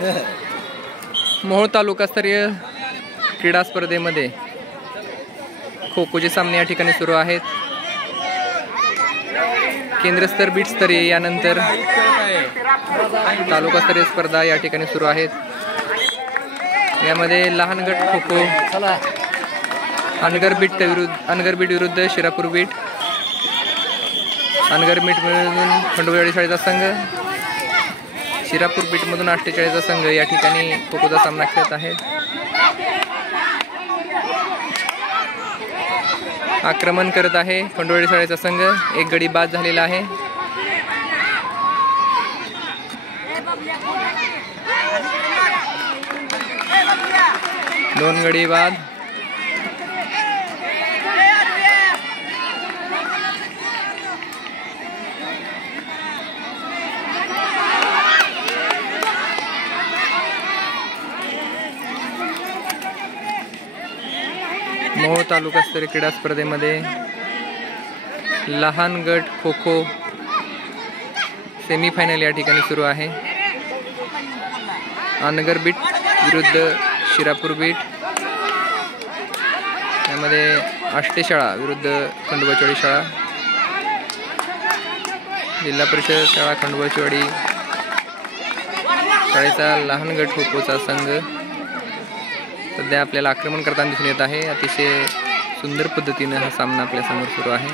मोहोळ तालुकास्तरीय क्रीडा स्पर्धेमध्ये खो खोचे सामने या ठिकाणी सुरू आहेत। केंद्रस्तर बीट स्तरीय यानंतर तालुकास्तरीय स्पर्धा या ठिकाणी सुरू आहेत। यामध्ये लहान गट खो खो अनगर बीट विरुद्ध शिरापूर बीट, अनगर बीट मधून खंडोबावाडी शाळेचा संघ, शिरापूर बीट मधून 48चा संघ या ठिकाणी खो खोचा सामना खेळत आहे। आक्रमण करत आहे खंडोबावाडी शाळेचा संघ, एक गडी बाद झालेला आहे। दोन गडी बाद। मोहोळ तालुकास्तरीय क्रीडा स्पर्धेमध्ये लहान गट खो खो सेमीफायनल या ठिकाणी सुरू आहे। अनगर बीट विरुद्ध शिरापूर बीट, यामध्ये आष्टे शाळा विरुद्ध खंडोबाचीवाडी शाळा, जिल्हा परिषद शाळा खंडोबाचीवाडी शाळेचा लहान गट खो खोचा संघ सध्या आपल्याला आक्रमण करताना दिसून येत आहे। अतिशय सुंदर पद्धतीने हा सामना आपल्या समोर सुरू आहे।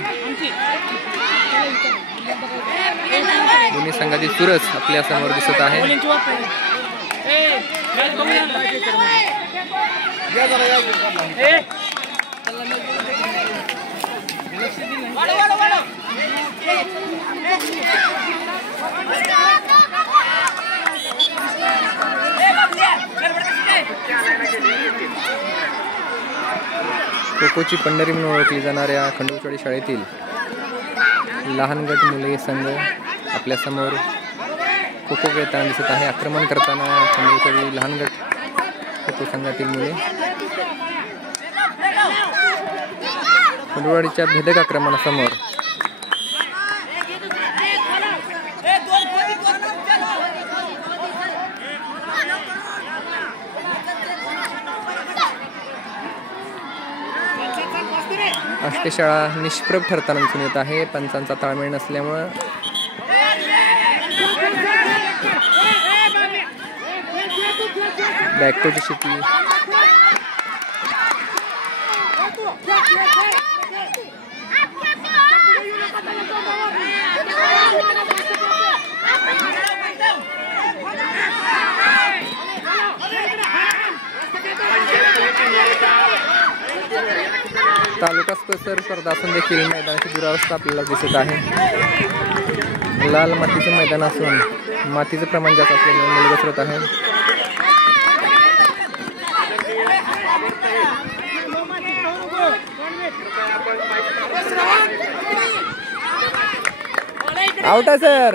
दोन्ही संघाची चुरस आपल्या समोर दिसत आहे। खो खोची पंढरी म्हणून ओळखली जाणाऱ्या खंडोबाचीवाडी शाळेतील लहान गट मुले संघ आपल्या समोर खो खो खेळताना दिसत आहे। आक्रमण करताना खंडोबाचीवाडी लहान गट खो खो संघातील मुले खंडोबावाडीच्या भेदक आक्रमणासमोर आष्टे शाळा निष्प्रभ ठरताना दिसून येत आहे। पंचांचा ताळमेळ नसल्यामुळे बॅककोची शेती तालुका स्तर स्पर्धा असून देखील मैदानाची दुरावस्था आपल्याला दिसत आहे। लाल मातीचे मैदान असून मातीचं प्रमाण जास्त असल्यामुळे मुलं घसरत आहे। आउट आहे सर।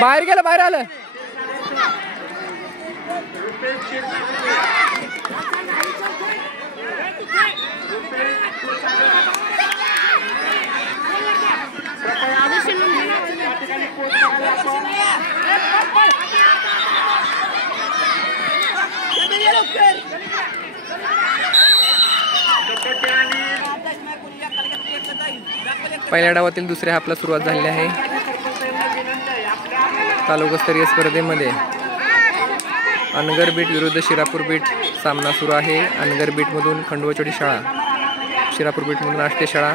बाहेर गेलं, बाहेर आलं। Kemudian पहिल्या डावातील दुसऱ्या हाफला सुरुवात झालेली आहे. तालुकास्तरीय स्पर्धेमध्ये अनगर बीट विरुद्ध शिरापूर बीट सामना सुरू आहे. अनगर बीटमधून खंडोचोडी शाळा, शिरापूर बीटमधून आष्टे शाळा.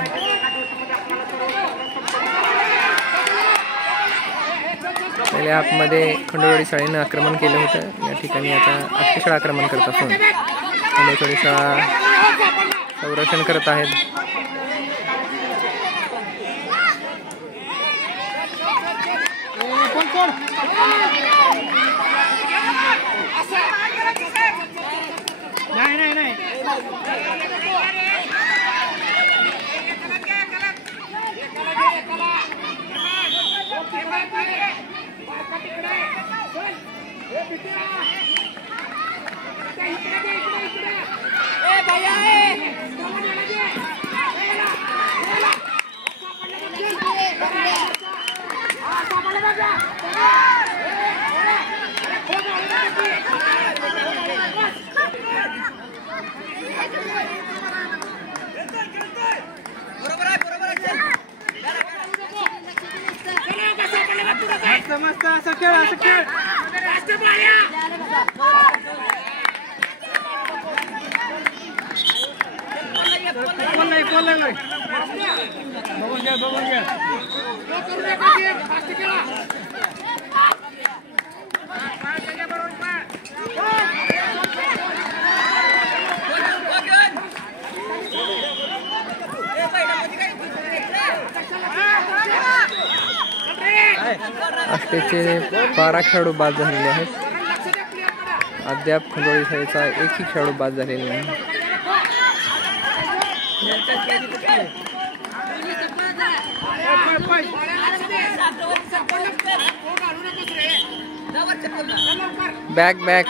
पहिल्या हाफमध्ये खंडोचोडी शाळेनं आक्रमण केलं होतं. या ठिकाणी आता आष्टे शाळा आक्रमण करत असून खंडोचोडी शाळा संरक्षण करत आहेत. आष्टेचे 12 खेळाडू बाद झालेले आहेत. अद्याप खंडोळी शाळेचा एकही खेळाडू बाद झालेला नाही. बॅक बॅक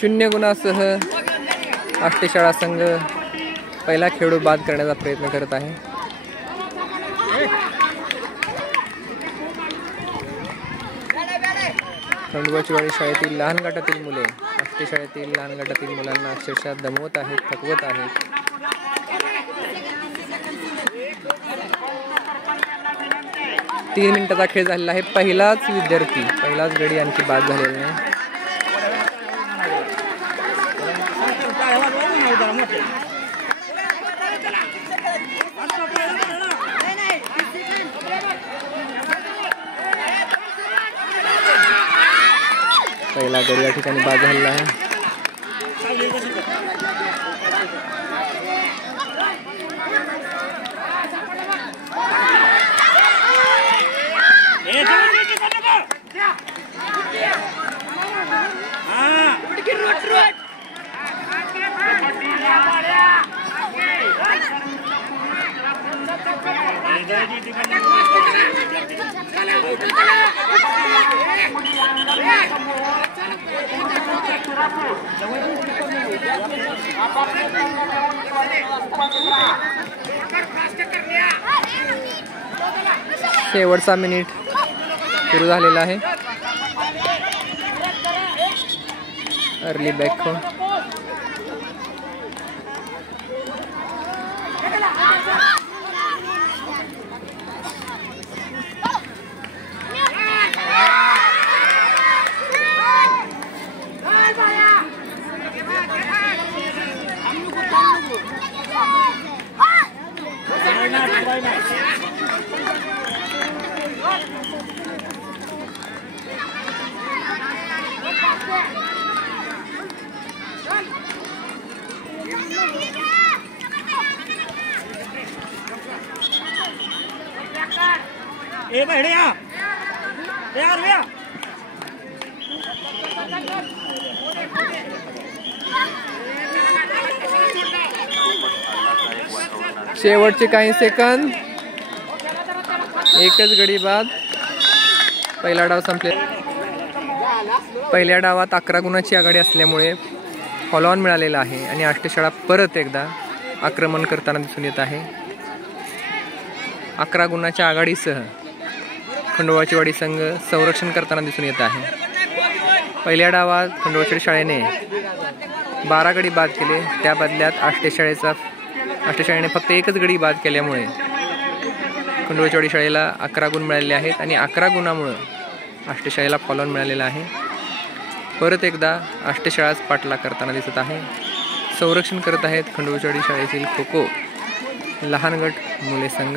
शून्य गुणासह आष्टे शाळा संघ पहिला खेळाडू बाद करण्याचा प्रयत्न करत आहे. खंडोचोडी शाळेतील लहान गटातील मुले आष्टे शाळेतील लहान गटातील मुलांना अक्षरशः दमवत आहेत, थकवत आहेत. तीन मिनिटाचा खेळ झालेला आहे. पहिलाच विद्यार्थी, पहिलाच गडी आणखी बाद झालेला नाही. पहिला गडी या ठिकाणी बाद झालेला आहे. शेवटचा मिनिट सुरू झालेला आहे. अर्ली बॅक ए बढ़िया यार भैया शेवटचे काही सेकंद, एकच गडी बाद. पहिला डाव संपले. पहिल्या डावात 11 गुणाची आघाडी असल्यामुळे फॉलो ऑन मिळालेला आहे आणि आष्टेशाळा परत एकदा आक्रमण करताना दिसून येत आहे. 11 गुणाच्या आघाडीसह खंडोबाचीवाडी संघ संरक्षण करताना दिसून येत आहे. पहिल्या डावात खंडोबाचीवाडी शाळेने 12 गडी बाद केले. त्या बदल्यात आष्टेशाळेने फक्त एकच गडी बाद केल्यामुळे खंडोबाचीवाडी शाळेला 11 गुण मिळालेले आहेत आणि 11 गुणामुळे आष्टेशाळेला फॉलो ऑन मिळालेला आहे. परत एकदा आष्टेशाळाच पाठलाग करताना दिसत आहे. संरक्षण करत आहेत खंडोबाचीवाडी शाळेतील खो खो लहान गट मुले संघ.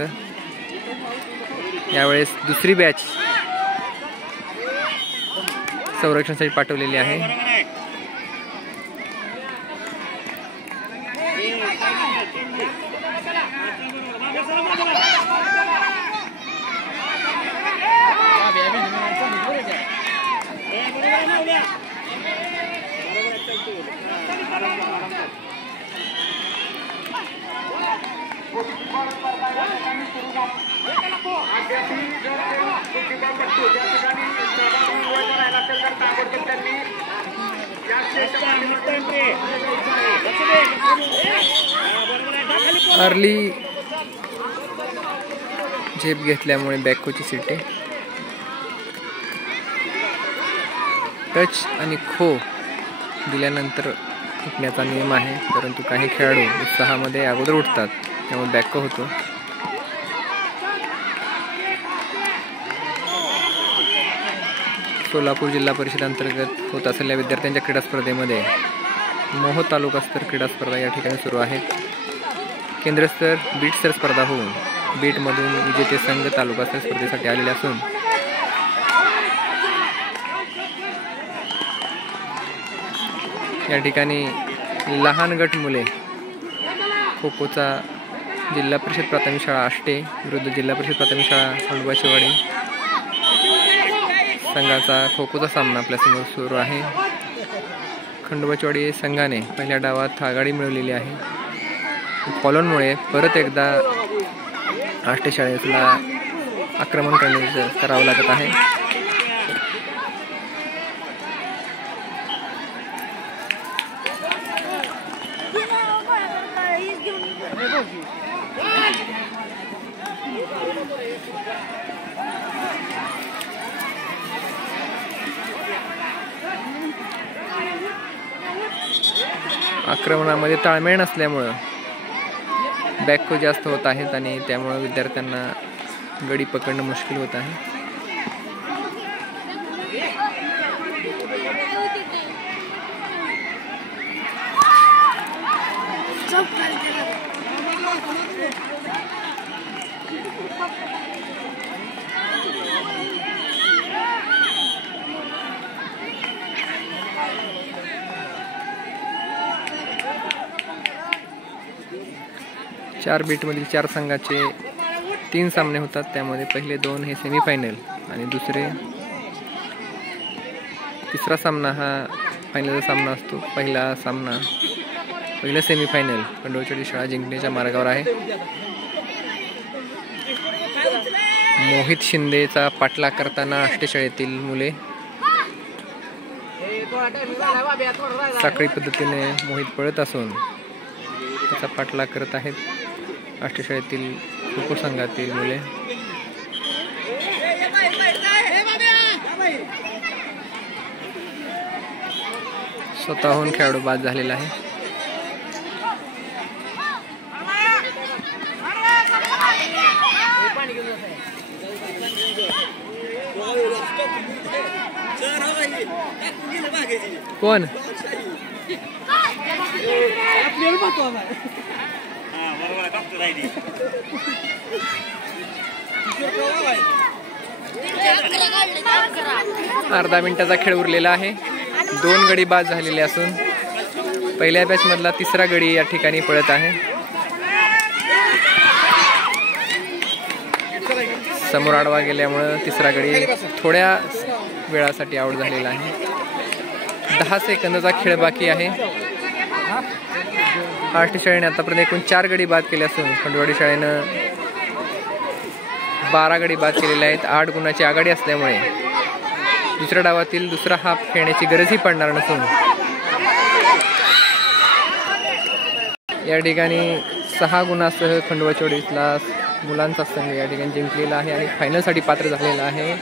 यावेळेस दुसरी बॅच संरक्षणासाठी पाठवलेली आहे. अर्ली झेप घेतल्यामुळे बॅककोची सिटी. टच आणि खो दिल्यानंतर उठण्याचा नियम आहे, परंतु काही खेळाडू उत्साहामध्ये अगोदर उठतात त्यामुळे बॅकको होतो. सोलापूर जिल्हा परिषद अंतर्गत होत असलेल्या विद्यार्थ्यांच्या क्रीडा स्पर्धेमध्ये मोहो तालुकास्तर क्रीडा स्पर्धा या ठिकाणी सुरू आहेत. केंद्रस्तर बीटस्तर स्पर्धा होऊन बीटमधून विजेते संघ तालुकास्तर स्पर्धेसाठी आलेले असून या ठिकाणी लहान गट मुले खो खोचा जिल्हा परिषद प्राथमिक शाळा आष्टे विरुद्ध जिल्हा परिषद प्राथमिक शाळा खंडोबाचीवाडी संघाचा खो खोचा सामना आपल्यासमोर सुरू आहे. खंडोबाचीवाडी संघाने पहिल्या डावात आघाडी मिळवलेली आहे. फॉलोनमुळे परत एकदा आष्टेशाळेला आक्रमण करावं लागत आहे. आक्रमणामध्ये ताळमेळ नसल्यामुळं बॅकको जास्त होत आहेत आणि त्यामुळे विद्यार्थ्यांना गडी पकडणं मुश्किल होत आहे. चार बीटमधील 4 संघाचे 3 सामने होतात. त्यामध्ये पहिले 2 हे सेमीफायनल आणि तिसरा सामना हा फायनलचा सामना असतो. पहिला सेमीफायनल खंडोबाचीवाडी शाळा जिंकण्याच्या मार्गावर आहे. मोहित शिंदेचा पाठलाग करताना आष्टेशाळेतील मुले साखळी पद्धतीने मोहित पळत असून त्याचा पाठलाग करत आहेत आष्टेशाळेतील खो खो संघातील मुले. स्वतःहून खेळाडू बाद झालेला आहे. कोण अर्धा मिनिटाचा खेळ उरलेला आहे. 2 गडी बाद झालेले असून पहिल्या बॅच मधला 3रा गडी या ठिकाणी पळत आहे. समोर आडवा गेल्यामुळे 3रा गडी थोड्या वेळासाठी आउट झालेला आहे. 10 सेकंदाचा खेळ बाकी आहे. आष्टेशाळेने आतापर्यंत एकूण 4 गडी बाद केले असून खंडोबाचीवाडी शाळेनं 12 गडी बाद केलेले आहेत. 8 गुणाची आघाडी असल्यामुळे दुसऱ्या डावातील दुसरा हाफ खेळण्याची गरजही पडणार नसून या ठिकाणी 6 गुणांसह खंडोबाची वाडी इथला मुलांचा संघ या ठिकाणी जिंकलेला आहे आणि फायनलसाठी पात्र झालेला आहे.